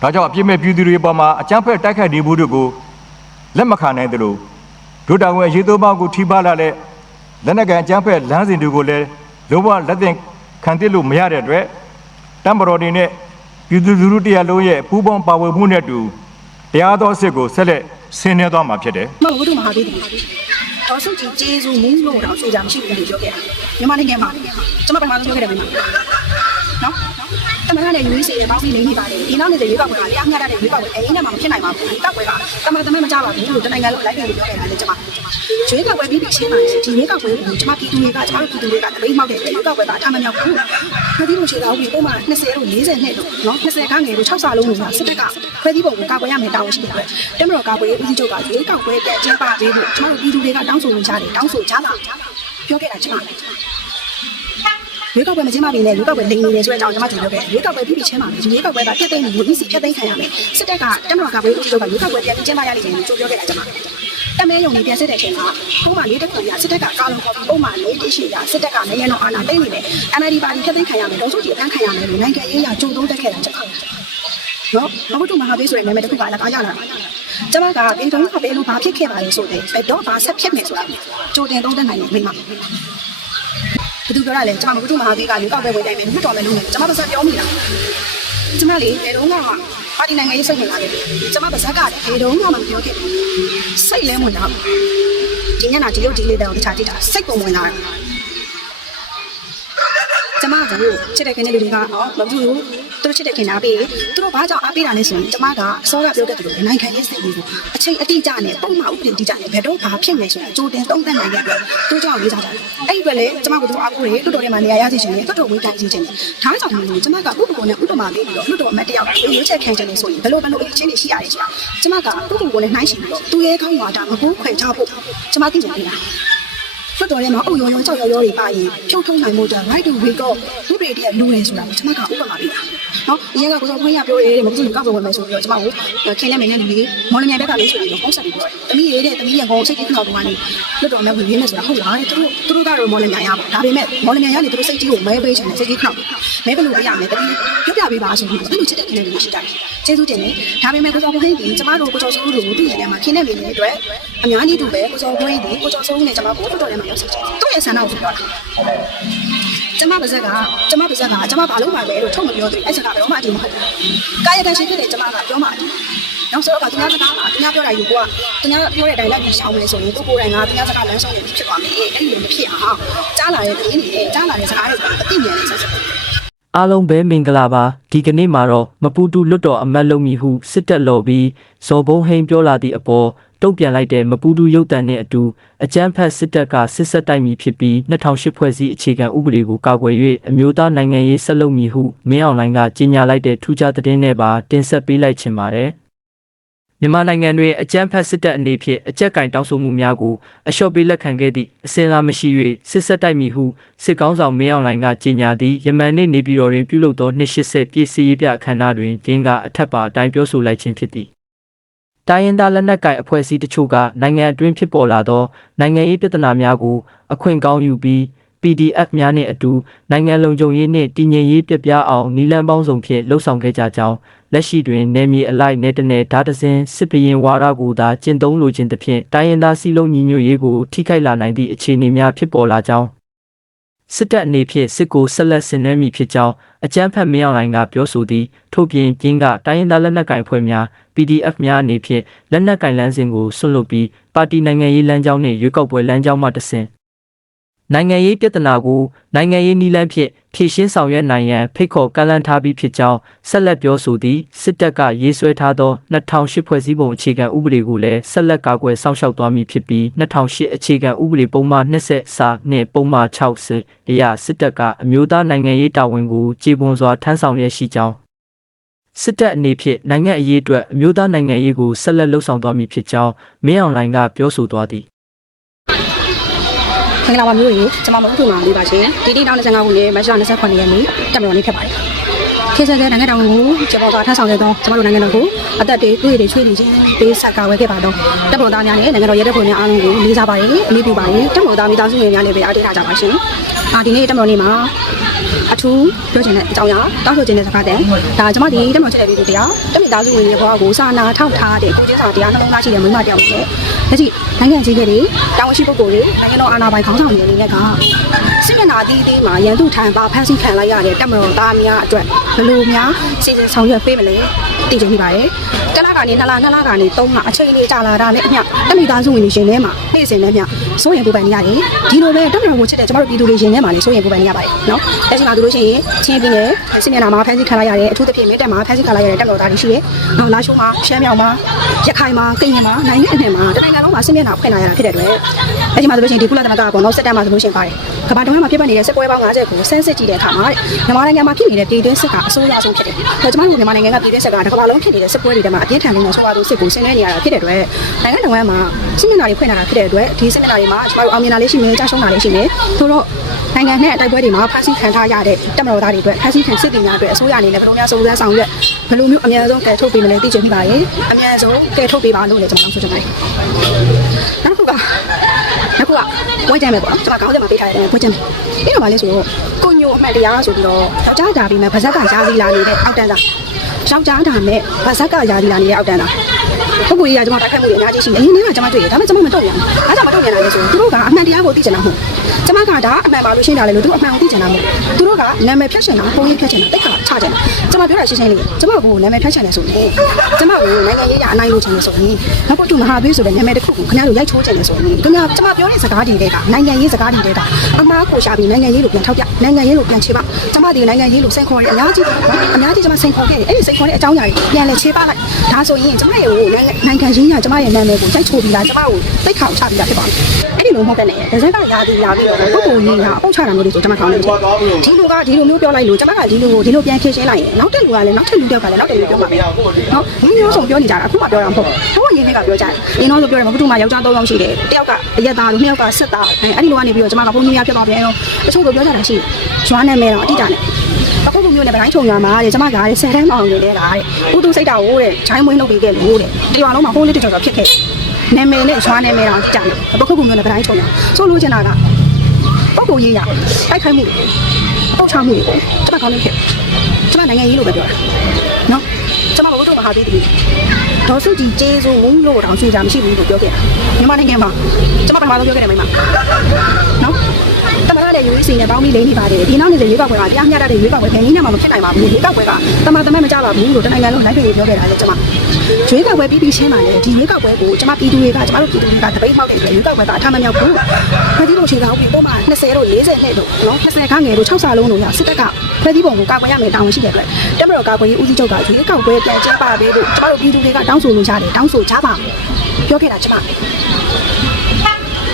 ဒါကြောင့်အပြစ်မဲ့ပြည်သူတွေပေါ်မှာအကြမ်းဖက်တိုက်ခိုက်နေမှုတို့ကိုလက်မခံနိုင်သလိုဒုတာဝန်အရေးသုံးပါးကိုထိပါလာတဲ့လက်နက်ကန်အကြမ်းဖက်လမ်းစဉ်တွေကိုလည်းလုံးဝလက်သင့်ခံသစ်လို့မရတဲ့အတွက်တမ်ဘရော်ဒီနဲ့ပြည်သူလူထုတရားလုံးရဲ့ပူးပေါင်းပါဝင်မှုနဲ့အတူတရားတော်အစ်စ်ကိုဆက်လက်ဆင်းနွှဲသွားမှာဖြစ်တယ်မဟုတ်ဘူးမဟာသေးတယ်တော်စုကြည်ကျေးဇူးမင်းလို့တော့ဆိုကြမရှိဘူးလို့ပြောခဲ့တာမြန်မာနိုင်ငံမှာကျွန်မပထမဆုံးပြောခဲ့တယ်မြန်မာနော် တမန်ကလည်း UAC ရဲ့ပေါင်းစည်းနေနေပါတယ်ဒီနောက်နေတဲ့ရွေးကောက်ပွဲကတရားမျှတတဲ့ရွေးကောက်ပွဲအရင်ကမှမဖြစ်နိုင်ပါဘူးဒီကောက်ပွဲကတမန်တမန်မကြပါဘူးလို့တနိုင်ငံလုံးလိုက်ပြီးပြောခဲ့တာလေကျွန်မရွေးကောက်ပွဲပြီးပြီးရှင်းပါလေဒီရွေးကောက်ပွဲကိုကျွန်မပြည်သူတွေကကျွန်မပြည်သူတွေကတပိတ်မှောက်တဲ့ရွေးကောက်ပွဲကအထမမြောက်ဘူးခွဲပြီးလို့ရှိတာဟုတ်ပြီပုံမှန်20လို့40နှစ်လို့နော်20ခန်းငယ်လို့6ဆလုံးလို့စစ်တပ်ကခွဲပြီးပုံကိုကာကွယ်ရမယ်တာဝန်ရှိတယ်တက်မတော်ကာကွယ်ရေးဦးစီးချုပ်ကရွေးကောက်ပွဲတက်ကျင်းပပေးဖို့ကျွန်တော်တို့ပြည်သူတွေကတောင်းဆိုနေကြတယ်တောင်းဆိုကြတာပြောခဲ့တာကျွန်မ ရွေးကောက်ပွဲမကျင်းပဘဲနဲ့ရွေးကောက်ပွဲလိမ်နေတယ်ဆိုတဲ့အကြောင်းကျွန်မကြိုပြောခဲ့တယ်ရွေးကောက်ပွဲပြီးပြီးချင်းပါမယ်ရွေးကောက်ပွဲကပြတ်သိမ်းမှုကိုအစီပြတ်သိမ်းခံရမယ်စစ်တပ်ကတက်မတော်ကာကွယ်ရေးဦးစီးချုပ်ကရွေးကောက်ပွဲပြန်ပြီးကျင်းပရလိမ့်မယ်လို့ကြိုပြောခဲ့တာကျွန်မတမဲယုံနေပြန်စစ်တဲ့အချိန်မှာပုံမှန်လေးတစ်ခုရစစ်တပ်ကကာလုံခေါ်ပြီးပုံမှန်လေးတရှိရစစ်တပ်ကနိုင်ငံတော်အာဏာသိမ်းနေတယ် NLD ပါတီဖျက်သိမ်းခံရမယ်ဒေါ်စုကြည်အဖမ်းခံရမယ်လို့နိုင်ငံရေးအရကြုံသုံးတက်ခဲ့တာကျွန်မနော်မဟုတ်တူမဟာပေးဆိုတဲ့နာမည်တစ်ခုကလည်းအားရလာကျွန်မကပြင်တုံးကပေးလို့ဘာဖြစ်ခဲ့ပါလဲဆိုတဲ့ဘယ်တော့ဘာဆက်ဖြစ်မယ်ဆိုတာကြိုတင်သုံးသက်နိုင်တယ်မိမ ဘယ်သူပြောရလဲကျွန်မမဟုတ်တူမဟာပေးကလူကောက်ပဲဝင်တိုင်းမယ်လွတ်တော်မယ်လို့ကျွန်မပါစပြောမိတာကျွန်မလေဘယ်တော့မှပါတီနိုင်ငံရေးစိတ်ဝင်လာတယ်ကျွန်မပါစကလည်းဘယ်တော့မှမပြောခဲ့ဘူးစိတ်လဲဝင်လာဒီညနာဒီလိုဒီလေးတောင်တခြားကြည့်တာစိတ်ပုံဝင်လာတယ် ကျမကချစ်တဲ့ခင်တဲ့လူတွေကအော်မဘူးဘူးသူတို့ချစ်တဲ့ခင်အားပေးသူတို့ဘာကြောင့်အားပေးတာလဲဆိုရင်ကျမကအစောကပြောခဲ့တယ်လို့နိုင်ငံရေးစိတ်လေးကိုအချိန်အတိအကျနဲ့ပုံမှန်ဥပဒေတိကျနဲ့ဘယ်တော့ဘာဖြစ်မယ်ဆိုရင်ကြိုတင်သုံးသပ်နိုင်တဲ့အတွက်သူတို့ကြောင့်ရေးစားတာအဲ့ဒီအတွက်လေကျမကသူအားကိုးရလွတ်တော်ထဲမှာနေရာရစီချင်တယ်လွတ်တော်ဝေးတိုင်းစီချင်တယ်ဒါကြောင့်မလို့ကျမကဥပဒေနဲ့ဥပမာလေးပြီးတော့လွတ်တော်အမတ်တယောက်ကိုရွေးချက်ခံချင်တယ်ဆိုရင်ဘယ်လိုဘယ်လိုအချင်းတွေရှိရတယ်ဆိုတာကျမကဥပဒေကိုလည်းနှိုင်းရှင်ပြီးတော့သူရဲ့ခေါင်းဝါဒမဟုတ်ခွဲချဖို့ကျမသိချင်တယ်လွ တ်တော်ထဲမှာအုပ်ရောရောကြောက်ရောရောတွေပါရင်ဖြုတ်ထုံးနိုင်မှုတာ right to wake up ဒီပြည်တည်းလူရဲဆိုတာကျွန်မကဥပမာပေးတာ နော်အရင်ကကိုစောခွင့်ရပြောရဲတယ်မဟုတ်ဘူးကောက်ပေါ်ဝင်မယ်ဆိုပြီးတော့ကျွန်မကိုခင်နဲ့မင်းနဲ့လူတွေမော်လမြိုင်ဘက်ကလေးဆိုပြီးတော့ဟောက်ဆက်ပြီးပြောတယ်တမီးရေးတဲ့တမီးရဲ့ကောစိတ်ကြီးခလောက်တော့ကနေလွတ်တော်နဲ့ဝင်ရင်းနဲ့ဆိုတာဟုတ်လားတဲ့သူတို့သူတို့ကတော့မော်လမြိုင်ရပါဒါပေမဲ့မော်လမြိုင်ရနေသူတို့စိတ်ကြီးကိုမဲပေးချင်တယ်စိတ်ကြီးခလောက်မဲဘယ်လိုပြရမလဲတမီးပြပြပေးပါဆိုပြီးတော့သူတို့ချစ်တဲ့ခင်နဲ့လူတွေရှိတယ်ကျေးဇူးတင်တယ်ဒါပေမဲ့ကိုစောခွင့်ဒီကျွန်မတို့ကိုစောစိုးတို့ကိုသူ့ရဲ့ထဲမှာခင်နဲ့မင်းတွေအတွက်အများကြီးတူပဲကိုစောခွင့်ဒီကိုစောစိုးနဲ့ကျွန်မကိုလွတ်တော်ထဲမှာရောက်စေချင်သူ့ရဲ့ဆန္ဒကိုပြောတာ ကျမပါဇက်ကကျမပါဇက်ကကျမဘာလို့ပါလဲလို့ထုတ်မပြောသေးဘူးအဲ့စကားဘယ်တော့မှအတူမဟုတ်ဘူး။ကာယကံရှင်ဖြစ်တဲ့ကျမကပြောမှအတူ။နောက်ဆိုတော့ကသူများစကားမှာသူများပြောတာယူကိုကသူများပြောတဲ့ dialogue ကိုရှောင်မယ်ဆိုရင်သူကိုယ်တိုင်ကသူများစကားလမ်းဆုံးနေဖြစ်သွားမယ်။အဲ့ဒီလိုမဖြစ်အောင်ကြားလာတဲ့တင်းတွေကြားလာတဲ့စကားတွေအသိဉာဏ်နဲ့ဆက်ဆက်အားလုံးပဲမင်္ဂလာပါဒီကနေ့မှာတော့မပူတူလွတ်တော်အမတ်လုံမီဟုစစ်တပ်လော်ပြီးဇော်ဘုံဟိန်ပြောလာသည့်အပေါ် တုံ့ပြန်လိုက်တဲ့မပူတူရုပ်တံနဲ့အတူအကြမ်းဖက်စစ်တပ်ကစစ်ဆက်တိုက်မီဖြစ်ပြီး2008ဖွဲ့စည်းအခြေခံဥပဒေကိုကာကွယ်၍အမျိုးသားနိုင်ငံရေးဆက်လုပ်မည်ဟုမင်းအောင်လှိုင်ကကြေညာလိုက်တဲ့ထူးခြားသတင်းနဲ့ပါတင်ဆက်ပေးလိုက်ချင်ပါတယ်မြန်မာနိုင်ငံတွင်အကြမ်းဖက်စစ်တပ်အနေဖြင့်အကြက်ကင်တောင်းဆိုမှုများကိုအလျှော့ပေးလက်ခံခဲ့သည့်အစင်လာမရှိ၍စစ်ဆက်တိုက်မည်ဟုစစ်ကောင်းဆောင်မင်းအောင်လှိုင်ကကြေညာသည့်ယမန်နေ့နေပြည်တော်တွင်ပြုလုပ်သော280ပြည့်စည်ရေးပြအခမ်းအနားတွင်ဒင်းကအထက်ပါအတိုင်းပြောဆိုလိုက်ခြင်းဖြစ်သည် တိုင်းရင်းသားလက်နက်ကိုင်အဖွဲ့အစည်းတချို့ကနိုင်ငံအတွင်းဖြစ်ပေါ်လာသောနိုင်ငံရေးပြဿနာများကိုအခွင့်ကောင်းယူပြီး PDF များနှင့်အတူနိုင်ငံလုံခြုံရေးနှင့်တည်ငြိမ်ရေးပြပြအောင်နီလန်ပေါင်းစုံဖြင့်လှုပ်ဆောင်ခဲ့ကြကြောင်းလက်ရှိတွင်နယ်မြေအလိုက်နယ်တနယ်ဓာတ်တစင်စစ်ပရင်ဝါဒကိုသာကျင့်သုံးလိုခြင်းတစ်ဖြင့်တိုင်းရင်းသားစည်းလုံးညီညွတ်ရေးကိုထိခိုက်လာနိုင်သည့်အခြေအနေများဖြစ်ပေါ်လာကြောင်းစစ်တပ်အနေဖြင့်စစ်ကိုဆက်လက်ဆင်နွှဲမည်ဖြစ်ကြောင်း အကြမ်းဖက်မင်းအောင်လှိုင်ကပြောဆိုသည်ထို့ပြင်ကျင်းကတိုင်းရင်းသားလက်နက်ကိုင်အဖွဲ့များ PDF များအနေဖြင့်လက်နက်ကင်လန်းစဉ်ကိုဆွန့်လွတ်ပြီးပါတီနိုင်ငံရေးလမ်းကြောင်းနှင့်ရွေးကောက်ပွဲလမ်းကြောင်းမှတဆင့် နိုင်ငံရေးပြဿနာကိုနိုင်ငံရေးနည်းလမ်းဖြင့်ဖြေရှင်းဆောင်ရွက်နိုင်ရန်ဖိတ်ခေါ်ကမ်းလှမ်းထားပြီးဖြစ်ကြောင်းဆက်လက်ပြောဆိုသည်စစ်တပ်ကရေးဆွဲထားသော2008ဖွဲ့စည်းပုံအခြေခံဥပဒေကိုလည်းဆက်လက်ကာကွယ်စောင့်ရှောက်သွားမည်ဖြစ်ပြီး2008အခြေခံဥပဒေပုံမှန်20စာနှင့်ပုံမှန်60အရာစစ်တပ်ကအမျိုးသားနိုင်ငံရေးတာဝန်ကိုကြေပွန်စွာထမ်းဆောင်ရရှိကြောင်းစစ်တပ်အနေဖြင့်နိုင်ငံအရေးအတွက်အမျိုးသားနိုင်ငံရေးကိုဆက်လက်လှုပ်ဆောင်သွားမည်ဖြစ်ကြောင်းမင်းအောင်လှိုင်ကပြောဆိုသွားသည် မင်္ဂလာပါမျိုးကြီးကျွန်မမဟုတ်ဘူးမှာလေးပါရှင်ဒီနေ့တောင်း25ခုနှစ်မတ်လ29ရက်နေ့တက်မတော်နေ့ဖြစ်ပါတယ်ခေတ်ဆက်တဲ့နိုင်ငံတော်ကိုကျွန်တော်ကထမ်းဆောင်ခဲ့သောကျွန်တော်တို့နိုင်ငံတော်ကိုအသက်တွေတွေးတွေချွေးနေခြင်းပေးဆက်ကဝဲခဲ့ပါတော့တပ်မတော်သားများနဲ့နိုင်ငံတော်ရဲတပ်ဖွဲ့များအားလုံးကိုလေးစားပါတယ်အမိပြုပါတယ်တပ်မတော်သားမိသားစုဝင်များလည်းပဲအားပေးထားကြပါရှင်အာဒီနေ့တပ်မတော်နေ့မှာ အထူးပြောချင်တဲ့အကြောင်းအရာတောက်ဆိုချင်တဲ့စကားတဲ့ဒါကျွန်မဒီတက်မချက်တဲ့ဗီဒီယိုတရားတက်မိသားစုဝင်ရဲ့ဘဝကိုစာနာထောက်ထားတဲ့ကိုချင်းစာတရားနှလုံးသားရှိတဲ့မိမတယောက်ဖြစ်လက်ရှိနိုင်ငံကြီးတွေတာဝန်ရှိပုဂ္ဂိုလ်တွေနိုင်ငံတော်အာဏာပိုင်ခေါင်းဆောင်တွေအနေနဲ့ကစစ်မျက်နှာအသီးသီးမှာရန်သူထံပါဖမ်းဆီးခံလိုက်ရတဲ့တက်မတော်သားများအတွက်ဘယ်လိုများစီစဉ်ဆောင်ရွက်ပေးမလဲသိချင်နေပါတယ် တလကနေနှစ်လနှစ်လကနေသုံးလအချိန်လေးကြာလာတာနဲ့အမျှတက်မိသားစုဝင်တွေရှင်ထဲမှာနေ့စဉ်နဲ့မျှစိုးရင်ပူပန်နေရတယ်ဒီလိုပဲတက်မတော်ကိုချစ်တဲ့ကျမတို့ပြည်သူတွေရှင်ထဲမှာလည်းစိုးရင်ပူပန်နေရပါတယ်နော်လက်ရှိမှာသူတို့ရှိရင်ချင်းပြည်နယ်စစ်မျက်နှာမှာဖမ်းဆီးခံလိုက်ရတဲ့အထူးသဖြင့်မြေတက်မှာဖမ်းဆီးခံလိုက်ရတဲ့တက်မတော်သားတွေရှိတယ်နော်လာရှိုးမှာရှမ်းမြောင်မှာရခိုင်မှာကရင်မှာနိုင်ငံအနှံ့မှာတနိုင်ငံလုံးမှာစစ်မျက်နှာဖွင့်လာရတာဖြစ်တဲ့အတွက် လက်ရှိမှာဆိုလို့ရှိရင်ဒီကုလသမဂ္ဂကောင်တော့စက်တက်မှာဆိုလို့ရှိရင်ပါတယ်ကမ္ဘာတဝန်းမှာဖြစ်ပနေတဲ့စစ်ပွဲပေါင်း50ကိုဆန်းစစ်ကြည့်တဲ့အခါမှာမြန်မာနိုင်ငံမှာဖြစ်နေတဲ့ပြည်တွင်းစစ်ကအဆိုးရွားဆုံးဖြစ်တယ်။ဒါကြောင့်မြန်မာနိုင်ငံကပြည်တွင်းစစ်ကတစ်ကမ္ဘာလုံးဖြစ်နေတဲ့စစ်ပွဲတွေထဲမှာအပြင်းထန်နေတဲ့ဆိုးရွားဆုံးစစ်ကိုဆင်နွှဲနေရတာဖြစ်တဲ့အတွက်နိုင်ငံတော်မှာစစ်မျက်နှာတွေဖွင့်လာတာဖြစ်တဲ့အတွက်ဒီစစ်မျက်နှာတွေမှာကျွန်တော်တို့အောင်မြင်တာလေးရှိမယ်ကြာရှုံးတာလေးရှိမယ်။ဆိုတော့နိုင်ငံနဲ့အတိုက်ပွဲတွေမှာဖမ်းဆီးခံထားရတဲ့တပ်မတော်သားတွေအတွက်ဖမ်းဆီးခံစစ်တီများအတွက်အစိုးရအနေနဲ့ဘယ်လိုများစုံစမ်းဆောင်ရွက်ဘယ်လိုမျိုးအများဆုံးကယ်ထုတ်ပေးမလဲသိချင်ပါရဲ့။အများဆုံးကယ်ထုတ်ပေးပါလို့လည်းကျွန်တော်တောင်းဆိုချင်ပါတယ်။နောက်တစ်ခုကနောက်ခုက ဝိုင်းကြမယ်ပေါ့နော်ကျွန်တော်ခေါင်းထဲမှာပေးထားတဲ့ဝိုင်းကြမယ်ပြီးတော့ဗာလဲဆိုတော့ကိုညိုအမှတ်တရားဆိုပြီးတော့ယောက်ျားဒါပြီးမှဗဇက်ကရားစီလာနေတဲ့အောက်တန်းသားယောက်ျားဒါနဲ့ဗဇက်ကရားစီလာနေတဲ့အောက်တန်းသား ပုဂ္ဂိုလ်ကြီးကကျွန်မတိုက်ခိုက်မှုတွေအများကြီးရှိတယ်အရင်ကကျွန်မတွေ့တယ်ဒါပေမဲ့ကျွန်မမတုံ့ပြန်ဘူးအားကြောင့်မတုံ့ပြန်တာလဲဆိုသူတို့ကအမှန်တရားကိုသိချင်တာမဟုတ်ကျွန်မကဒါအမှန်ပါလို့ရှင်းတာလေလို့သူတို့အမှန်ကိုသိချင်တာမဟုတ်သူတို့ကနာမည်ဖြတ်ချင်တာပုံရိပ်ဖြတ်ချင်တာတိတ်ခါချချင်တာကျွန်မပြောတာရှင်းရှင်းလေးကျွန်မကိုနာမည်ဖြတ်ချင်တယ်ဆိုရင်ကျွန်မကိုနိုင်ငံရေးရအနိုင်လို့ချင်တယ်ဆိုရင်နောက်တော့သူမဟာဘေးဆိုတဲ့နာမည်တစ်ခုကိုခင်ဗျားတို့ရိုက်ချိုးချင်တယ်ဆိုရင်ခင်ဗျာကျွန်မပြောတဲ့စကားတွေတဲကနိုင်ငံရေးစကားတွေတဲကအမားကိုရှာပြီးနိုင်ငံရေးလို့ပြန်ထောက်ပြနိုင်ငံရေးလို့ပြန်ချေပကျွန်မဒီနိုင်ငံရေးလို့စိန်ခေါ်ရအများကြီးအများကြီးကျွန်မစိန်ခေါ်ခဲ့တယ်အဲ့ဒီစိန်ခေါ်တဲ့အကြောင်းအရာတွေပြန်လဲချေပလိုက်ဒါဆိုရင်ကျွန်မရဲ့ဟိုနိုင်ငံရင်းရကျွန်မရဲ့နာမည်ကိုရိုက်ချိုးပြီးလားကျွန်မကိုတိတ်ခေါချပြီးတာဖြစ်ပါမယ်အဲ့ဒီလိုမဟုတ်တဲ့နဲ့ဒဇက်ကရာသီလာပြီးတော့ပုဂ္ဂိုလ်ကြီးကအပေါက်ချတာမျိုးတွေဆိုကျွန်မကောင်းတယ်ဒီလူကဒီလိုမျိုးပြောလိုက်လို့ကျွန်မကဒီလူကိုဒီလိုပြန်ဖြေရှင်းလိုက်ရင်နောက်တက်လူကလည်းနောက်တက်လူတယောက်ကလည်းနောက်တက်လူပြောမှာပဲနော်ဒီမျိုးဆုံးပြောနေကြတာအခုမှပြောတာမဟုတ်ဘူးတော့ရင်းလေးကပြောကြတယ်အင်းတော့ဆိုပြောတယ်မဟုတ်ဘူးမှယောက်ျား၃ယောက်ရှိတယ်တယောက်ကအရက်သားလို့နှစ်ယောက်ကစစ်သားအဲ့ဒီလိုကနေပြီးတော့ကျွန်မကဘုန်းကြီးများဖြစ်သွားပြန်တော့အချို့ကပြောကြတာရှိရွာနာမည်တော့အတိအကျနဲ့ အခုလိုမျိုးနဲ့ဗတိုင်းချုံရွာမှာတဲ့ကျွန်မကတဲ့ဆယ်တန်းမောင်နေလဲတာတဲ့ဥတုစိတ်တာဟိုတဲ့ဂျိုင်းမွေးလုပ်ပြီးခဲ့လို့တဲ့ဒီရွာလုံးမှာဟိုးလေးတစ်ချော်ချော်ဖြစ်ခဲ့နာမည်နဲ့ရွာနာမည်တော့ကြာတယ်အခုခုမျိုးနဲ့ဗတိုင်းချုံရွာဆိုလို့ချင်တာကပုဂ္ဂိုလ်ရေးရတိုက်ခိုက်မှုပုတ်ချမှုကိုကျွန်မကောင်းလို့ဖြစ်ကျွန်မနိုင်ငံရေးလို့ပဲပြောတာနော်ကျွန်မဘုဒ္ဓမဟာသီးတည်းဒေါ်စုကြည်ကျေးဇူးမူးလို့တောင်ဆွေးကြမရှိဘူးလို့ပြောခဲ့တာမြန်မာနိုင်ငံမှာကျွန်မပထမဆုံးပြောခဲ့တယ်မိမနော်တ မရတဲ့ UAC နဲ့ပေါင်းပြီးလိမ့်နေပါတယ်ဒီနောက်နေတဲ့ရွေးကောက်ပွဲကတရားမျှတတဲ့ရွေးကောက်ပွဲခင်ကြီးညမှာမဖြစ်နိုင်ပါဘူးရွေးကောက်ပွဲကတမတမမကြပါဘူးလို့တနိုင်ငံလုံးလိုက်ပြေပြောခဲ့တာလေကျွန်မရွေးကောက်ပွဲပြီးပြီးချင်းပါလေဒီရွေးကောက်ပွဲကိုကျွန်မပြည်သူတွေကကျွန်မတို့ပြည်သူတွေကတပိတ်မှောက်တဲ့ရွေးကောက်ပွဲကအထမမြောက်ဘူးဖက်ဒီပုံချိန်ကဟုတ်ပြီပုံမှန်20လို့40နဲ့လို့နော်20ခန်းငယ်လို့6ဆလုံးလို့ရစစ်တပ်ကဖက်ဒီပုံကိုကာကွယ်ရမယ်တောင်းရှိတဲ့အတွက်တက်မတော်ကာကွယ်ရေးဦးစီးချုပ်ကရွေးကောက်ပွဲပြန်ကျင်းပပေးဖို့ကျွန်မတို့ပြည်သူတွေကတောင်းဆိုနေကြတယ်တောင်းဆိုကြပါပြောခဲ့တာကျွန်မ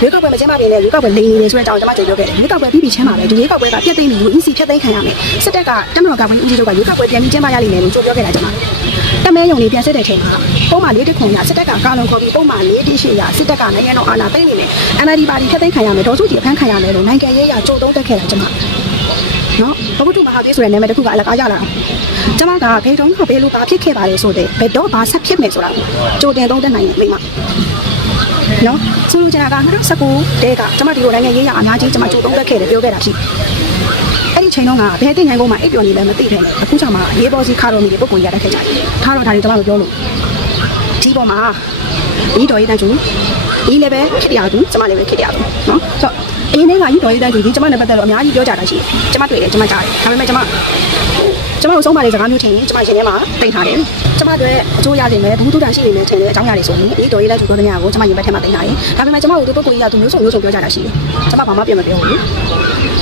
ရွေးကောက်ပွဲမကျင်းပခင်လည်းရွေးကောက်ပွဲလိန်နေတယ်ဆိုတဲ့အကြောင်းကျွန်မကြိုပြောခဲ့တယ်ရွေးကောက်ပွဲပြီးပြီးချင်းပါလေဒီရွေးကောက်ပွဲကပြတ်သိမ်းပြီး EC ဖြတ်သိမ်းခံရမယ်စစ်တပ်ကတက်မတော်ကာကွယ်ရေးဦးစီးချုပ်ကရွေးကောက်ပွဲပြန်ပြီးကျင်းပရလိမ့်မယ်လို့ကြိုပြောခဲ့တာကျွန်မတမဲယုံလေးပြန်စစ်တဲ့ချိန်မှာပုံမှန်လေးတစ်ခုရစစ်တပ်ကကာလုံခေါ်ပြီးပုံမှန်လေးတစ်ရှိရစစ်တပ်ကနိုင်ငံတော်အာဏာသိမ်းနေမယ် NLD ပါတီဖြတ်သိမ်းခံရမယ်ဒေါ်စုကြည်အဖမ်းခံရမယ်လို့နိုင်ငံရေးရကြိုတုံးတက်ခဲ့တာကျွန်မနော်ဘုဒ္ဓမဟာပြေဆိုတဲ့နာမည်တစ်ခုကအလကားရလာကျွန်မကဘယ်တော့မှဘယ်လိုပါဖြစ်ခဲ့ပါလဲဆိုတဲ့ဘယ်တော့ဘာဆက်ဖြစ်မယ်ဆိုတာကြိုတင်သုံးသက်နိုင်တယ်မိမ နော်ဆိုလိုချင်တာက2019တဲကကျွန်မဒီလိုနိုင်ငံရေးရအများကြီးကျွန်မကြိုးတုံးတက်ခဲ့တယ်ပြောခဲ့တာရှိအဲ့ဒီချိန်တုန်းကဘယ်တင်နိုင်ကုန်မှအိပ်ပျော်နေလဲမသိတယ်အခုချိန်မှာရေးပေါ်စီခါတော်မီပုံပုံရတက်ခဲ့ကြတယ်ထားတော့ဒါတွေကျွန်မတို့ပြောလို့ဒီပေါ်မှာဒီတော်ရေးတန်းကျူဒီလည်းပဲခစ်ရသူကျွန်မလည်းပဲခစ်ရသူနော်ဆိုတော့အင်းတွေကကြီးတော်ရေးတန်းကျူဒီကျွန်မနဲ့ပတ်သက်လို့အများကြီးပြောကြတာရှိတယ်ကျွန်မတွေ့တယ်ကျွန်မကြားတယ်ဒါပေမဲ့ကျွန်မ ကျွန်မတို့ဆုံးပါတဲ့စကားမျိုးထင်ရင်ကျွန်မရင်ထဲမှာတင်ထားတယ်ကျွန်မတို့အကျိုးရနေမယ်ဘူးတူတန်ရှိနေမယ်ထင်တဲ့အကြောင်းအရာတွေဆိုရင်ဒီတော်ရေးတန်းကျူပြောတဲ့ညကိုကျွန်မရင်ဘက်ထဲမှာတင်ထားတယ်ဒါပေမဲ့ကျွန်မတို့ဒီပုဂ္ဂိုလ်ကြီးကသူမျိုးစုံမျိုးစုံပြောကြတာရှိတယ်ကျွန်မဘာမှပြန်မပြောဘူး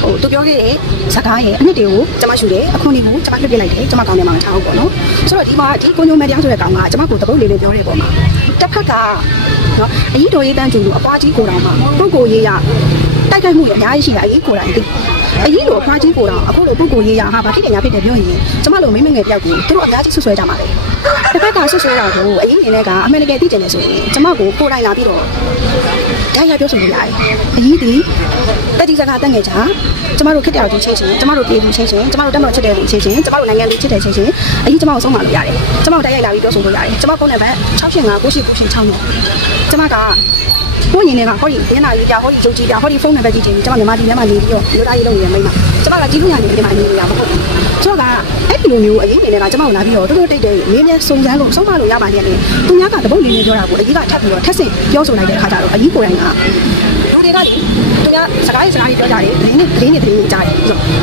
ဟိုသူပြောခဲ့တဲ့စကားရဲ့အနှစ်တွေကိုကျွန်မယူတယ်အခုနေကိုကျွန်မလွတ်ပြလိုက်တယ်ကျွန်မကောင်းတယ်မှာမထားဘူးပေါ့နော်ဆိုတော့ဒီမှာဒီကိုညိုမဲတရားဆိုတဲ့ကောင်ကကျွန်မကိုတပုတ်လေးလေးပြောတဲ့ပုံမှာတစ်ဖက်ကနော်အကြီးတော်ရေးတန်းကျူလို့အပွားကြီးကိုတောင်မှာပုဂ္ဂိုလ်ရေးရတိုက်ခိုက်မှုရအများကြီးရှိတာအကြီးကိုယ်တိုင်သိ အကြီးလိုအဖွားကြီးကိုတောင်အခုလိုပုဂ္ဂိုလ်ရေးရဟာဘာဖြစ်တယ်ညာဖြစ်တယ်ပြောရင်ကျွန်မလိုမိမငယ်တယောက်ကိုသူတို့အများကြီးဆွဆွဲကြပါလေတစ်ဖက်ကဆွဆွဲတာကိုအရင်အနေနဲ့ကအမှန်တကယ်သိကျင်နေဆိုရင်ကျွန်မကိုကိုယ်တိုင်လာပြီးတော့ ဒါရပြောဆိုလို့ရတယ်အကြီးဒီတက်တီစကားတက်ငယ်ကြကျမတို့ခစ်တယ်သူချင်းချင်းကျမတို့ပြည်သူချင်းချင်းကျမတို့တက်မတော်ချစ်တယ်သူချင်းချင်းကျမတို့နိုင်ငံလူချစ်တယ်ချင်းချင်းအကြီးကျမကိုဆုံးမလို့ရတယ်ကျမတို့တိုက်ရိုက်လာပြီးပြောဆိုလို့ရတယ်ကျမဖုန်းနံပါတ်685 9896နဲ့ကျမကကိုရင်တွေကဟောဒီဒင်းနာကြီးပြဟောဒီဂျုတ်ကြီးပြဟောဒီဖုန်းနံပါတ်ကြီးချင်းကျမမြန်မာပြည်ထဲမှာနေပြီးတော့လူသားရေးလုပ်နေရမိန်းမ ကျမကကြီးလို့ရနေတယ်မှာနေနေတာမဟုတ်ဘူးဆိုတော့ကအဲ့ဒီလိုမျိုးအရင်နေနေတာကျမကိုလာပြီးတော့တော်တော်တိတ်တိတ်မင်းများစုံစမ်းလို့ဆုံးမလို့ရပါနဲ့လေသူများကတပုတ်လေးလေးပြောတာကိုအကြီးကထပ်ပြီးတော့ထက်ဆင့်ပြောဆိုလိုက်တဲ့အခါကျတော့အကြီးကိုယ်တိုင်ကလူတွေကလေသူများစကားတွေစကားတွေပြောကြတယ်သတင်းတွေသတင်းတွေသတင်းတွေကြားတယ်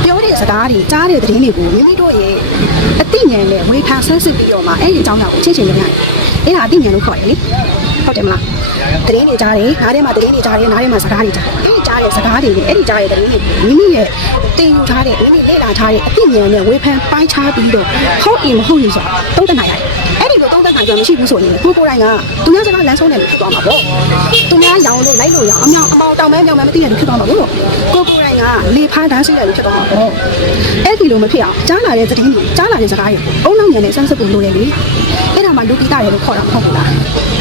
ပြောတဲ့စကားတွေကြားတဲ့သတင်းတွေကိုမိမိတို့ရဲ့အသိဉာဏ်နဲ့ဝေဖန်ဆန်းစစ်ပြီးတော့မှအဲ့ဒီအကြောင်းအရာကိုချင်းချင်းရရတယ်အဲ့ဒါအသိဉာဏ်လို့ခေါ်တယ်လေဟုတ်တယ်မလားတရင်တွေကြားတယ်နားထဲမှာတရင်တွေကြားတယ်နားထဲမှာစကားတွေကြားတယ် အဲ့ဒီကြားတဲ့စကားတွေနဲ့အဲ့ဒီကြားတဲ့တရင်တွေမိမိရဲ့တင်ယူထားတဲ့မိမိလေ့လာထားတဲ့အသိဉာဏ်နဲ့ဝေဖန်ပိုင်းခြားပြီးတော့ဟုတ်ရင်မဟုတ်ရင်ဆိုတာသုံးသပ်နိုင်ရတယ်အဲ့ဒီလိုသုံးသပ်နိုင်ကြမရှိဘူးဆိုရင်ကိုကိုယ်တိုင်ကသူများစကားလမ်းဆုံးတယ်လို့ဖြစ်သွားမှာပေါ့သူများရောင်လို့လိုက်လို့ရအောင်အမြောင်အမောင်တောင်မဲမြောင်မဲမသိတယ်လို့ဖြစ်သွားမှာပေါ့ကိုကိုယ်တိုင်ကလေဖားတန်းစီးတယ်လို့ဖြစ်သွားမှာပေါ့အဲ့ဒီလိုမဖြစ်အောင်ကြားလာတဲ့သတင်းတွေကြားလာတဲ့စကားတွေအုံနောက်ဉာဏ်နဲ့စမ်းစစ်ဖို့လိုတယ်လေအဲ့ဒါ မှလူတိတာတယ်လို့ခေါ်တာမဟုတ်ဘူးလား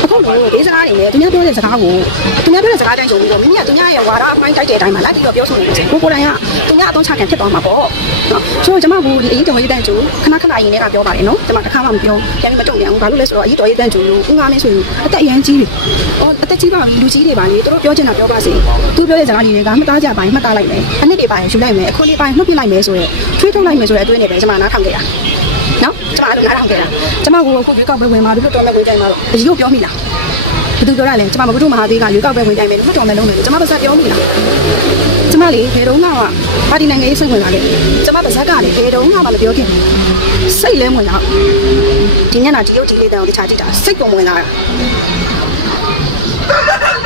အခုလို့ဒီစကားတွေနဲ့သူများပြောတဲ့စကားကိုသူများပြောတဲ့စကားတိုင်းဆိုပြီးတော့မိမိကသူများရဲ့ဝါဒအပိုင်းတိုက်တဲ့အတိုင်းမှာလိုက်ပြီးတော့ပြောဆိုနေလို့ကိုကိုယ်တိုင်ကသူများအသုံးချခံဖြစ်သွားမှာပေါ့နော်ဆိုတော့ကျွန်မကဒီအရေးတော်ရေးတန်းကျူခဏခဏအရင်တည်းကပြောပါတယ်နော်ကျွန်မတစ်ခါမှမပြောပြန်ပြီးမတုံ့ပြန်ဘူးဘာလို့လဲဆိုတော့အရေးတော်ရေးတန်းကျူလို့ဦးငါမင်းဆိုရင်အသက်အရန်ကြီးပြီဟောအသက်ကြီးပါပြီလူကြီးတွေပါလေသူတို့ပြောချင်တာပြောပါစေသူပြောတဲ့စကားတွေကမှတ်သားကြပိုင်းမှတ်သားလိုက်မယ်အနှစ်တွေပိုင်းယူလိုက်မယ်အခုလေးပိုင်းနှုတ်ပြလိုက်မယ်ဆိုရင်ထွေးထုတ်လိုက်မယ်ဆိုတဲ့အတွေ့အကြုံပဲကျွန်မနားထောင်ခဲ့တာ နော်ကျွန်မအဲ့လိုနားထောင်ခဲ့တာကျွန်မကအခုရွေးကောက်ပွဲဝင်มาပြီးတော့တော်မဲ့ဝင်တိုင်းမှာတော့အကြီးကိုပြောမိလားဘယ်သူပြောရလဲကျမမဘုဒ္ဓမဟာသေးကရွေးကောက်ပွဲဝင်တိုင်းမယ်လို့မှတ်တော်မယ်လုံးမယ်ကျမပါဇက်ပြောမိလားကျမလေဘယ်တော့မှပါတီနိုင်ငံရေးစိတ်ဝင်လာခဲ့ကျမပါဇက်ကလေဘယ်တော့မှမပြောခင်စိတ်လဲဝင်လာဒီညနာဒီရုပ်ဒီလေးတောင်တခြားကြည့်တာစိတ်ပုံဝင်လာတာ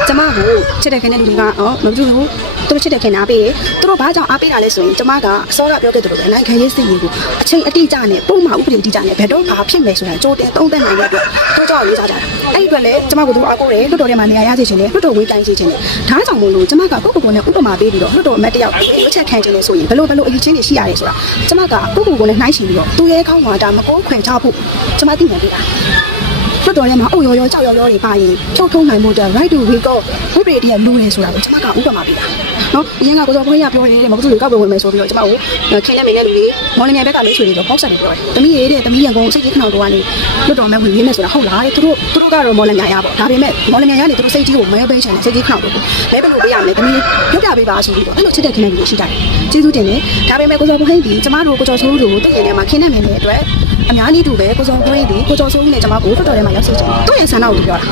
ကျမကိုချစ်တဲ့ခင်တဲ့လူတွေကအော်မကြည့်ဘူး သူတို့ချစ်တဲ့ခင်အားပေးတယ်သူတို့ဘာကြောင့်အားပေးတာလဲဆိုရင်ကျမကအစောကပြောခဲ့တယ်လို့ပဲနိုင်ငံရေးစိတ်ကြီးကိုအချိန်အတိအကျနဲ့ပုံမှန်ဥပဒေအတိအကျနဲ့ဘယ်တော့ဘာဖြစ်မယ်ဆိုတာကြိုတင်သုံးသပ်နိုင်တဲ့အတွက်တို့ကြောင့်ရေးစားကြတာအဲ့ဒီအတွက်လည်းကျမကိုသူတို့အားကိုးတယ်လွတ်တော်ထဲမှာနေရာရစေချင်တယ်လွတ်တော်ဝေးတိုင်းစေချင်တယ်ဒါကြောင့်မို့လို့ကျမကကိုယ့်ကိုယ်ကိုယ်နဲ့ဥပမာပေးပြီးတော့လွတ်တော်အမတ်တယောက်ကိုအချက်ခံချင်တယ်ဆိုရင်ဘယ်လိုဘယ်လိုအရေးချင်းတွေရှိရတယ်ဆိုတာကျမကကိုယ့်ကိုယ်ကိုယ်နဲ့နှိုင်းရှင်ပြီးတော့သူရဲ့ကောင်းဝါတာမကိုးခွင်ချဖို့ကျမသိနေပြီလားလွတ်တော်ထဲမှာအုပ်ရောရောကြောက်ရောရောတွေပါရင်ဖြုတ်ထုံးနိုင်မှုတဲ့ right to recall ဘုရားတည်းလူရယ်ဆိုတာကိုကျွန်မကဥပမာပေးတာ နော်အရင်ကကိုစောဘုရားပြောတယ်တဲ့မဟုတ်ဘူးကောက်ပဲဝင်မယ်ဆိုပြီးတော့ကျွန်မကိုခင်လက်မင်းတဲ့လူတွေမော်လမြိုင်ဘက်ကလေးချွေတွေတော့ပေါက်ဆက်တယ်ပြောတယ်တမီးရေးတဲ့တမီးရန်ကုန်စိတ်ကြီးခဏတော့ကနေလွတ်တော်မဲ့ဝင်ရင်းမယ်ဆိုတာဟုတ်လားတဲ့သူတို့သူတို့ကတော့မော်လမြိုင်ရပါဒါပေမဲ့မော်လမြိုင်ကနေသူတို့စိတ်ကြီးကိုမဲပေးချင်တယ်စိတ်ကြီးခဏတော့မဲဘယ်လိုပေးရမလဲတမီးရုပ်ပြပေးပါဆိုပြီးတော့အဲ့လိုချစ်တဲ့ခင်တဲ့လူတွေရှိကြတယ်ကျေးဇူးတင်တယ်ဒါပေမဲ့ကိုစောဘုရားဒီကျွန်မတို့ကိုကျော်ဆိုးတို့တည်ရင်ထဲမှာခင်တဲ့မင်းတဲ့အတွက်အများကြီးတူပဲကိုစောဘုရားဒီကိုကျော်ဆိုးနဲ့ကျွန်မကိုလွတ်တော်ထဲမှာရောက်စေချင်တယ်သူ့ရဲ့ဆန္ဒကိုပြောတာ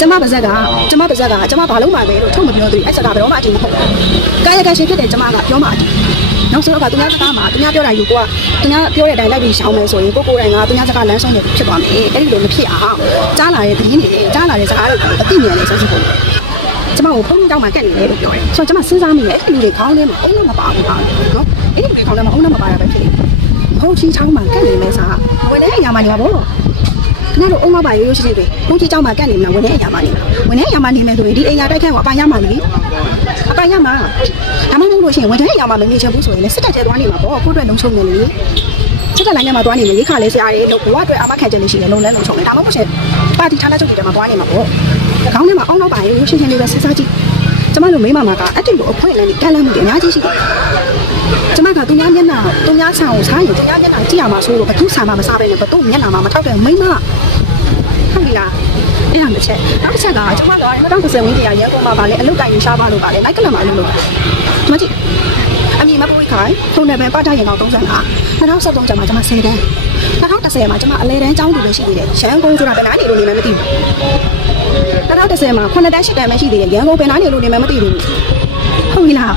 ကျမပါဇက်ကကျမပါဇက်ကကျမဘာလုံးမှပဲလို့ထုတ်မပြောသေးဘူးအဲ့စကားဘယ်တော့မှအတူမဟုတ်ဘူး။ကာယကံရှင်ဖြစ်တဲ့ကျမကပြောမှအတူ။နောက်ဆိုတော့ကသူများစကားမှာသူများပြောတာယူကိုကသူများပြောတဲ့အတိုင်းလိုက်ပြီးရှောင်းမယ်ဆိုရင်ကိုကိုယ်တိုင်ကသူများစကားလမ်းဆုံးနေဖြစ်သွားမယ်။အဲ့ဒီလိုမဖြစ်အောင်ကြားလာတဲ့သတင်းတွေကြားလာတဲ့စကားတွေကိုအသိဉာဏ်နဲ့ဆက်စုပ်ဖို့ကျမကိုဖုန်းကြီးတောင်းမှကက်နေတယ်လို့ပြောတယ်။ဆိုတော့ကျမစဉ်းစားမိတယ်အဲ့ဒီလူတွေခေါင်းထဲမှာအုံနဲ့မပါဘူးပါနော်။အဲ့ဒီလူတွေခေါင်းထဲမှာအုံနဲ့မပါတာပဲဖြစ်တယ်။ဖုန်းကြီးချောင်းမှကက်နေမယ်စားဝင်တဲ့အရာမှနေပါဘော။ ခင်ဗျားတို့အုံမပါရိုးရိုးရှင်းရှင်းတွေဘုန်းကြီးเจ้าမှာကန့်နေမလားဝင်တဲ့အရာမှနေမလားဝင်တဲ့အရာမှနေမယ်ဆိုရင်ဒီအိမ်ယာတိုက်ခန့်ကိုအပိုင်ရမှာလေအပိုင်ရမှာဒါမှမဟုတ်လို့ရှိရင်ဝင်တဲ့အရာမှမနေချင်ဘူးဆိုရင်လည်းစစ်တပ်ကျဲသွားနေမှာပေါ့ကိုယ့်အတွက်လုံချုံနေလေစစ်တပ်လိုင်းထဲမှာသွားနေမယ်ရိခါလဲဆရာတွေလို့ဘဝအတွက်အမခံချက်လေးရှိတယ်လုံလဲလုံချုံတယ်ဒါမှမဟုတ်ရှင်ပါတီဌာနချုပ်တွေထဲမှာသွားနေမှာပေါ့ခေါင်းထဲမှာအုံတော့ပါရိုးရိုးရှင်းရှင်းလေးပဲစဉ်းစားကြည့် ကျမတို့မိမမှာကအတိတ်ကိုအခွင့်အလမ်းကြီးကန့်လန့်မှုတွေအများကြီးရှိတယ်ကျမကသူများမျက်နှာသူများဆံကိုစားရင်သူများမျက်နှာကြည့်ရမှာဆိုလို့ဘသူဆံမှမစားဘဲနဲ့ဘသူမျက်နှာမှမထောက်တဲ့မိမဟုတ်ပြီလားအဲ့ဒါတစ်ချက်နောက်တစ်ချက်ကကျွန်မက2010ဝန်းကျင်ရရန်ကုန်မှာဗာလေအလုပ်တိုင်ရှားပါလို့ဗာလေလိုက်ကလပ်မှာအလုပ်လုပ်တာဒီမကြည့်အမီမပွေးခိုင်ထုံတယ်ပဲပတ်ထားရင်တော့35 2013ကျမှကျွန်မ10တန်း2010မှာကျွန်မအလဲတန်းကျောင်းသူပဲရှိသေးတယ်ရန်ကုန်ဆိုတာဘယ်နားနေလို့နေမှမသိဘူး 2010မှာ9တန်း10တန်းပဲရှိသေးတယ်ရန်ကုန်ဘယ်နားနေလို့နေမှမသိဘူးဟုတ်ပြီလား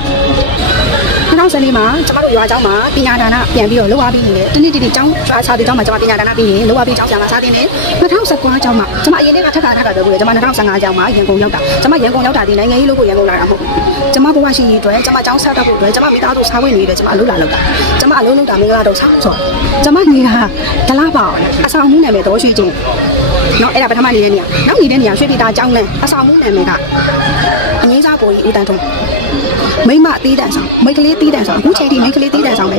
2014မှာကျမတို့ရွာကျောင်းမှာပညာဒါနပြန်ပြီးတော့လောက်အားပြီးနေတယ်။တနေ့တည်းကျောင်းရွာစာတီကျောင်းမှာကျမပညာဒါနပြီးရင်လောက်အားပြီးကျောင်းဆရာမစားတင်တယ်။2019ကျောင်းမှာကျမအရင်ကထက်ကထက်ကပြောပြီးတော့ကျမ2015ကျောင်းမှာရန်ကုန်ရောက်တာ။ကျမရန်ကုန်ရောက်တာဒီနိုင်ငံရေးလို့ကိုရန်ကုန်လာတာမဟုတ်ဘူး။ကျမဘဝရှိရေးအတွက်ကျမကျောင်းဆက်တော့ဖို့အတွက်ကျမမိသားစုစားဝင်နေတယ်ကျမအလုပ်လာလုပ်တာ။ကျမအလုပ်လုပ်တာမင်္ဂလာတော့စားဆို။ကျမနေတာဒလားပေါ့အဆောင်မှုနာမည်တော့ရွှေချင်း။နော်အဲ့ဒါပထမနေတဲ့နေရာ။နောက်နေတဲ့နေရာရွှေပြည်သားကျောင်းလန်းအဆောင်မှုနာမည်ကအငိမ့်စားကိုကြီးဦးတန်းထုံး မိမတီးတန်ဆောင်မိန်းကလေးတီးတန်ဆောင်အခုချိန်ထိမိန်းကလေးတီးတန်ဆောင်ပဲ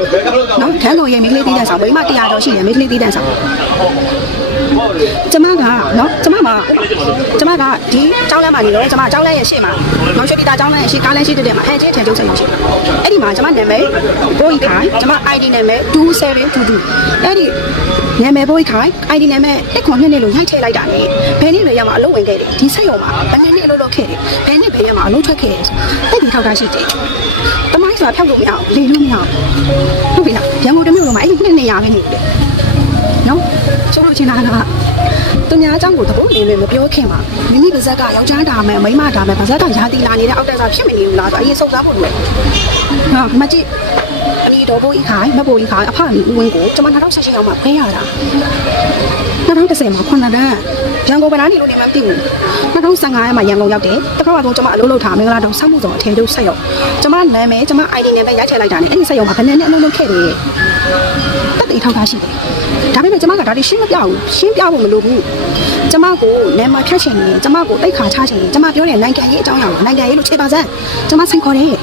နော်ခန်းတော်ရဲ့မိန်းကလေးတီးတန်ဆောင်မိမ100ကျော်ရှိတယ်မိန်းကလေးတီးတန်ဆောင် ကျမကနော်ကျမမှာကျမကဒီကျောင်းလမ်းမှာနေတော့ကျမကျောင်းလမ်းရဲ့ရှေ့မှာနော်ရွှေပြည်သားကျောင်းလမ်းရဲ့ရှေ့ကားလမ်းရှေ့တဲ့မှာဟန်ချင်းထန်ကျုပ်ဆက်နေရှိတယ်အဲ့ဒီမှာကျမနာမည်ဘိုးကြီးခိုင်ကျမ ID နာမည်2722အဲ့ဒီနာမည်ဘိုးကြီးခိုင် ID နာမည်တစ်ခွန်နှစ်နှစ်လို့ရိုက်ထည့်လိုက်တာလေဘယ်နည်းလဲရမှာအလုံးဝင်ခဲ့တယ်ဒီဆက်ရုံမှာဘယ်နည်းနည်းအလုပ်လုပ်ခဲ့တယ်ဘယ်နည်းဘယ်ရမှာအလုံးထွက်ခဲ့တယ်အဲ့ဒီထောက်ထားရှိတယ်တမိုင်းဆိုတာဖြောက်လို့မရအောင်လေလို့မရအောင်ဟုတ်ပြီလားရန်ကုန်တစ်မြို့လုံးမှာအဲ့ဒီနှစ်နေရပဲနေတယ် နော်ဆိုလို့ချင်တာကသူများအကြောင်းကိုသဘောနေလို့မပြောခင်မှာမိမိပါဇက်ကယောက်ျားတာမယ်မိန်းမတာမယ်ပါဇက်ကရာသီလာနေတဲ့အောက်တက်စားဖြစ်မနေဘူးလားဆိုအရင်စုံစမ်းဖို့လိုဟာမကြည့်အမီတော်ဘိုးကြီးခိုင်မဘိုးကြီးခိုင်အဖအမီဦးဝင်းကိုကျွန်မ2018ရောက်မှခွဲရတာ2010မှာခုနှစ်တန်းရန်ကုန်ဗနာနေလို့နေမှမသိဘူး2015ရက်မှာရန်ကုန်ရောက်တယ်တခါကတော့ကျွန်မအလုပ်လုပ်ထားမင်္ဂလာတုံးစောက်မှုဆောင်အထည်တို့ဆက်ရောက်ကျွန်မနာမည်ကျွန်မ ID နဲ့ပဲရိုက်ထည့်လိုက်တာနဲ့အဲ့ဒီဆက်ရောက်မှာဘယ်နဲ့နဲ့အလုပ်လုပ်ခဲ့တယ် တက်တေထောက်ထားရှိတယ်ဒါပေမဲ့ကျွန်မကဒါတွေရှင်းမပြဘူးရှင်းပြဖို့မလိုဘူးကျွန်မကိုနာမည်ဖြတ်ချင်တယ်ကျွန်မကိုတိတ်ခါချချင်တယ်ကျွန်မပြောတဲ့နိုင်ငံရေးအကြောင်းအရာကိုနိုင်ငံရေးလို့ခြေပါစမ်းကျွန်မစိန်ခေါ်တယ်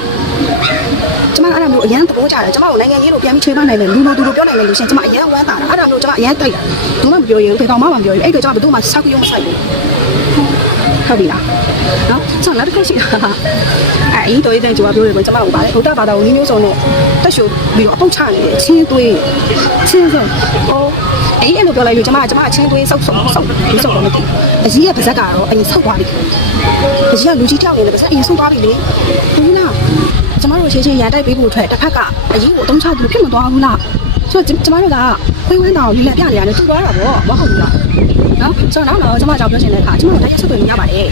ကျွန်မအဲ့ဒါမျိုးအရန်သဘောကျတယ်ကျွန်မကိုနိုင်ငံရေးလို့ပြန်ပြီးခြေပနိုင်တယ်လူလိုသူလိုပြောနိုင်တယ်လို့ရှင်ကျွန်မအရန်ဝမ်းသာတာအဲ့ဒါမျိုးကျွန်မအရန်တိုက်တာဘူးမှမပြောရဘူးဘယ်ကောင်မှမပြောရဘူးအဲ့တော့ကျွန်မဘယ်သူမှစောက်ရုံမဆိုင်ဘူး ဟုတ်ပြီလားနော်ဆိုတော့နောက်တစ်ခုရှိတာကအဲအရင်တော်ရေးတဲ့ကြိုးပြောတယ်ကွကျွန်မတို့ပါတယ်ဗုဒ္ဓဘာသာကိုနည်းမျိုးစုံနဲ့တက်ရှူပြီးတော့အပုတ်ချနေတယ်ချင်းသွေးချင်းစုံဟိုအေးအဲ့လိုပြောလိုက်လို့ကျွန်မကကျွန်မအချင်းသွေးဆောက်ဆောက်ဆောက်ဒီဆောက်တော့မသိဘူးအကြီးရဲ့ပါဇက်ကတော့အရင်ဆောက်သွားပြီအကြီးကလူကြီးတောက်နေတယ်ပါဇက်အရင်ဆောက်သွားပြီလေဟုတ်လားကျွန်မတို့ချင်းချင်းရန်တိုက်ပေးဖို့အတွက်တစ်ဖက်ကအရင်ကိုအတုံးချပြီးဖြစ်မသွားဘူးလားဆိုတော့ကျွန်မတို့ကခွေးဝန်းတော်ကိုလက်ပြနေရတယ်တူသွားတာပေါ့မဟုတ်ဘူးလား နော်ဆိုတော့နောက်တော့ကျွန်မကြောက်ပြောချင်တဲ့အခါကျွန်မတို့တရားဆက်သွယ်လို့ရပါတယ်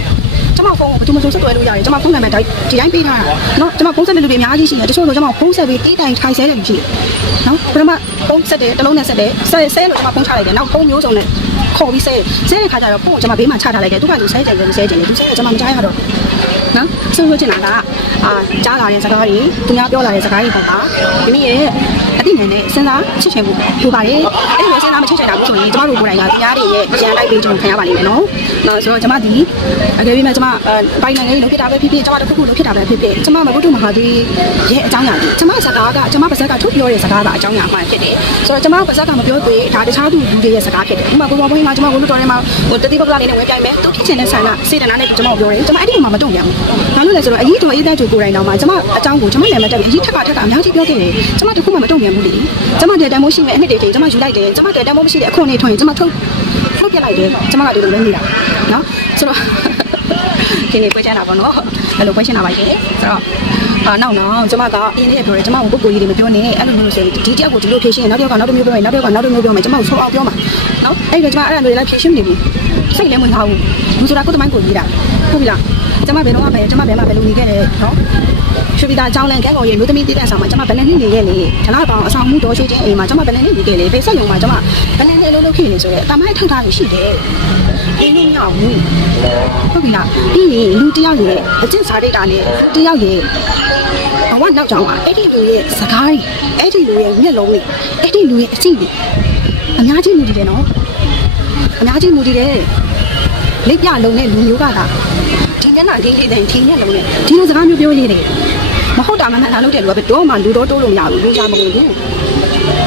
ကျွန်မဖုန်းကိုဘယ်သူမှဆက်သွယ်လို့ရတယ်ကျွန်မဖုန်းနံပါတ်တိုင်းဒီတိုင်းပေးထားတာနော်ကျွန်မဖုန်းဆက်တဲ့လူတွေအများကြီးရှိတယ်တချို့ဆိုကျွန်မဖုန်းဆက်ပြီးတီးတိုင်ထိုင်ဆဲတယ်လူရှိတယ်နော်ပထမဖုန်းဆက်တယ်တစ်လုံးနဲ့ဆက်တယ်ဆဲဆဲလို့ကျွန်မဖုန်းချလိုက်တယ်နောက်ဖုန်းမျိုးစုံနဲ့ခေါ်ပြီးဆဲဆဲတဲ့ခါကျတော့ဖုန်းကိုကျွန်မဘေးမှာချထားလိုက်တယ်သူကသူဆဲကြတယ်ဆဲကြတယ်သူဆဲတယ်ကျွန်မမကြားရတော့နော်ဆိုလို့ချင်တာကအာကြားလာတဲ့စကားတွေသူများပြောလာတဲ့စကားတွေပေါ့ပါမိမိရဲ့ အတိညာနဲ့စဉ်းစားချစ်ချင်ဖို့လိုပါတယ်အဲ့လိုစဉ်းစားမချစ်ချင်တာဘူးဆိုရင်ကျမတို့ကိုယ်တိုင်ကသူများတွေရဲ့ရန်တိုက်ပေးခြင်းခံရပါလိမ့်မယ်နော်နော်ဆိုတော့ကျမဒီအကယ်၍မှကျမပိုင်နိုင်ငံရေးလုပ်ဖြစ်တာပဲဖြစ်ဖြစ်ကျမတစ်ခုခုလုပ်ဖြစ်တာပဲဖြစ်ဖြစ်ကျမမဘုဒ္ဓမဟာသီရဲ့အကြောင်းအရာကြီးကျမစကားကကျမပါဇက်ကထုတ်ပြောတဲ့စကားကအကြောင်းအရာမှဖြစ်တယ်ဆိုတော့ကျမပါဇက်ကမပြောသေးဒါတခြားသူလူတွေရဲ့စကားဖြစ်တယ်ဥပမာကိုပေါ်ဘွင်းမှာကျမကိုလူတော်ထဲမှာဟိုတတိပပလာလေးနဲ့ဝင်ပြိုင်မယ်သူဖြစ်ချင်တဲ့ဆန္ဒစေတနာနဲ့ကျမကိုပြောတယ်ကျမအဲ့ဒီမှာမတုံ့ပြန်ဘူးဘာလို့လဲဆိုတော့အရေးတော်အေးတဲ့သူကိုယ်တိုင်တော့မှကျမအကြောင်းကိုကျမလည်းမတက်ဘူးအရေးထက်ကထက်ကအများကြီးပြောခဲ့တယ်ကျမတခုမှမတုံ့ပြန်ဘူးလေကျမတဲ့တန်မိုးရှိမဲ့အနှစ်တွေကျမယူလိုက်တယ်ကျမတဲ့တန်မိုးမရှိတဲ့အခွင့်အရေးထွင်ကျမထုတ်ထုတ်ပြလိုက်တယ်ကျမကဒီလိုပဲနေတာနော်ဆိုတော့ဒီနေ့ပွဲချမ်းတာပေါ့နော်အဲ့လိုပွဲချမ်းတာပါရဲ့ဆိုတော့အာနောက်နောက်ကျမကအင်းလေးပြောတယ်ကျမကိုပုဂ္ဂိုလ်ကြီးတွေမပြောနဲ့အဲ့လိုမျိုးဆိုရင်ဒီတယောက်ကိုဒီလိုဖြေရှင်းရင်နောက်တစ်ယောက်ကနောက်တစ်မျိုးပြောရင်နောက်တစ်ယောက်ကနောက်တစ်မျိုးပြောမယ်ကျမကိုဆုံးအောင်ပြောမှာနော်အဲ့ဒါကျမအဲ့ဒါမျိုးလိုက်ဖြေရှင်းနေဘူးစိတ်လည်းမထားဘူးဘူးဆိုတာကိုယ်တမိုင်းကိုကြီးတာဟုတ်ပြီလားကျမဘယ်တော့မှပဲကျမဘယ်မှဘယ်လိုနေခဲ့တယ်နော် ရွှေပြည်သားအကြောင်းလန်ကဲကော်ရဲ့မျိုးသမီးတည်တဲ့ဆောင်မှာကျမဘယ်နဲ့နေနေခဲ့လေဒလားကောင်အဆောင်မှုတော်ရှိချင်းအိမ်မှာကျမဘယ်နဲ့နေနေခဲ့လေဖေးဆက်ရုံမှာကျမဘယ်နဲ့နေလုံးလုံးဖြစ်နေဆိုရဲအတမိုင်းထောက်ထားရရှိတယ်အင်းလို့မရဘူးဟုတ်ပြီလားပြီးရင်လူတယောက်ရဲ့အကျင့်စာရိတ်တာနဲ့လူတယောက်ရဲ့ဘဝနောက်ကြောင်ကအဲ့ဒီလူရဲ့စကားတွေအဲ့ဒီလူရဲ့မျက်လုံးတွေအဲ့ဒီလူရဲ့အကျင့်တွေအများကြီးမူတည်တယ်နော်အများကြီးမူတည်တယ်လက်ပြလုံးနဲ့လူမျိုးကသာဒီမျက်နှာလေးလေးတိုင်းဒီမျက်လုံးနဲ့ဒီလိုစကားမျိုးပြောရည်တယ်မဟု တ်တာမှန်မှန်လာလို့တဲ့လူကဘယ်တော့မှလူတော့တိုးလို့မရဘူးလူစားမကုန်ဘူး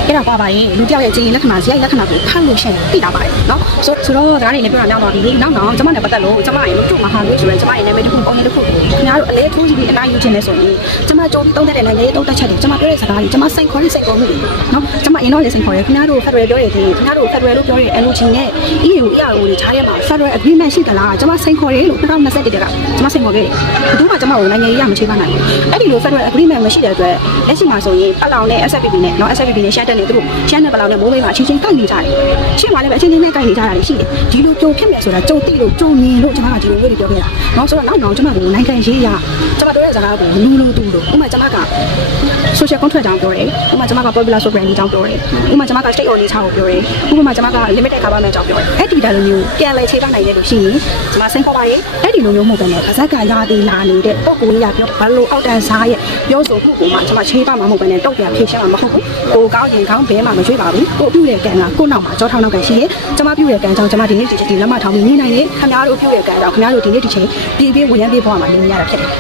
အဲ့ဒါပါပါရင်လူတယောက်ရဲ့ကြည်ရင်လက္ခဏာဇယလက္ခဏာကိုဖတ်လို့ရှိရင်သိတာပါတယ်နော်ဆိုဆိုတော့ဒါတွေလည်းပြောတာများသွားပြီနောက်နောက်ကျမနဲ့ပတ်သက်လို့ကျမရဲ့လူတို့မဟာလို့ဆိုရင်ကျမရဲ့နာမည်တစ်ခုပုံရင်တစ်ခုခင်ဗျားတို့အလဲထိုးကြည့်ပြီးအနားယူခြင်းနဲ့ဆိုရင်ကျမကြိုးပြီးသုံးတဲ့နိုင်ငံရေးသုံးသက်ချက်တွေကျမပြောတဲ့စကားတွေကျမစိတ်ခေါ်တဲ့စိတ်ခေါ်မှုတွေနော်ကျမအရင်တော့လည်းစိတ်ခေါ်တယ်ခင်ဗျားတို့ဖက်ဒရယ်ပြောရတဲ့ခင်ဗျားတို့ဖက်ဒရယ်လို့ပြောရတဲ့ LOG နဲ့ EU EAO တွေခြားထဲမှာ Federal Agreement ရှိသလားကျမစိတ်ခေါ်တယ်လို့2021တက်ကကျမစိတ်ခေါ်ခဲ့တယ်ဘယ်သူမှကျမကိုနိုင်ငံရေးရမချိပါနိုင်ဘူးအဲ့ဒီလို Federal Agreement မရှိတဲ့အတွက်လက်ရှိမှာဆိုရင်အလောင်နဲ့ SFPP နဲ့နော် SFPP နဲ့ရှမ်းတက်နေသူတို့ရှမ်းနဲ့ပလောင်နဲ့မိုးမေးမှာချင်းချင်းကိုက်နေကြတယ်ရှင်းပါလေပဲအချင်းချင်းနဲ့ကိုက်နေကြတာရှိတယ်ဒီလိုကြုံဖြစ်မယ်ဆိုတာကြုံတိလို့ကြုံမြင်လို့ကျမကဒီလိုမျိုးတွေပြောခဲ့တာနော်ဆိုတော့နောက်နောက်ကျမကနိုင်ငံရေးရကျမတို့ရဲ့စကားကိုလူလူတူလို့ဥပမာကျမက social contract တောင်ပြောတယ်ဥပမာကျမက popular sovereign တောင်ပြောတယ်ဥပမာကျမက state order ချောင်းကိုပြောတယ်ဥပမာကျမက limited government တောင်ပြောတယ်အဲ့ဒီဒါလိုမျိုးပြန်လဲခြေပနိုင်တယ်လို့ရှိရင်ကျမစိတ်ခေါ်ပါရဲ့အဲ့ဒီလိုမျိုးမဟုတ်ဘဲနဲ့ဗဇက်ကရာသီလာနေတဲ့ပုံကိုရပြောဘလို့အောက်တန်းစားရဲ့ပြောဆိုမှုကိုမှကျမခြေပမှာမဟုတ်ဘဲနဲ့တောက်ပြန်ဖြေရှင်းမှာမဟုတ်ဘူးကိုကောင်းရင်ကောင်းဘဲမှာမရွေးပါဘူးကိုပြုတဲ့ကံကကိုနောက်မှာကြောထောင်းနောက်ကရှိရဲ့ကျမပြုတဲ့ကံကြောင့်ကျမဒီနေ့ဒီချိန်ဒီလက်မထောင်းပြီးနေနိုင်တယ်ခင်ဗျားတို့ပြုတဲ့ကံကြောင့်ခင်ဗျားတို့ဒီနေ့ဒီချိန်ပြေးပြေးဝင်ရပြေးပေါ်မှာနေရတာဖြစ်တယ်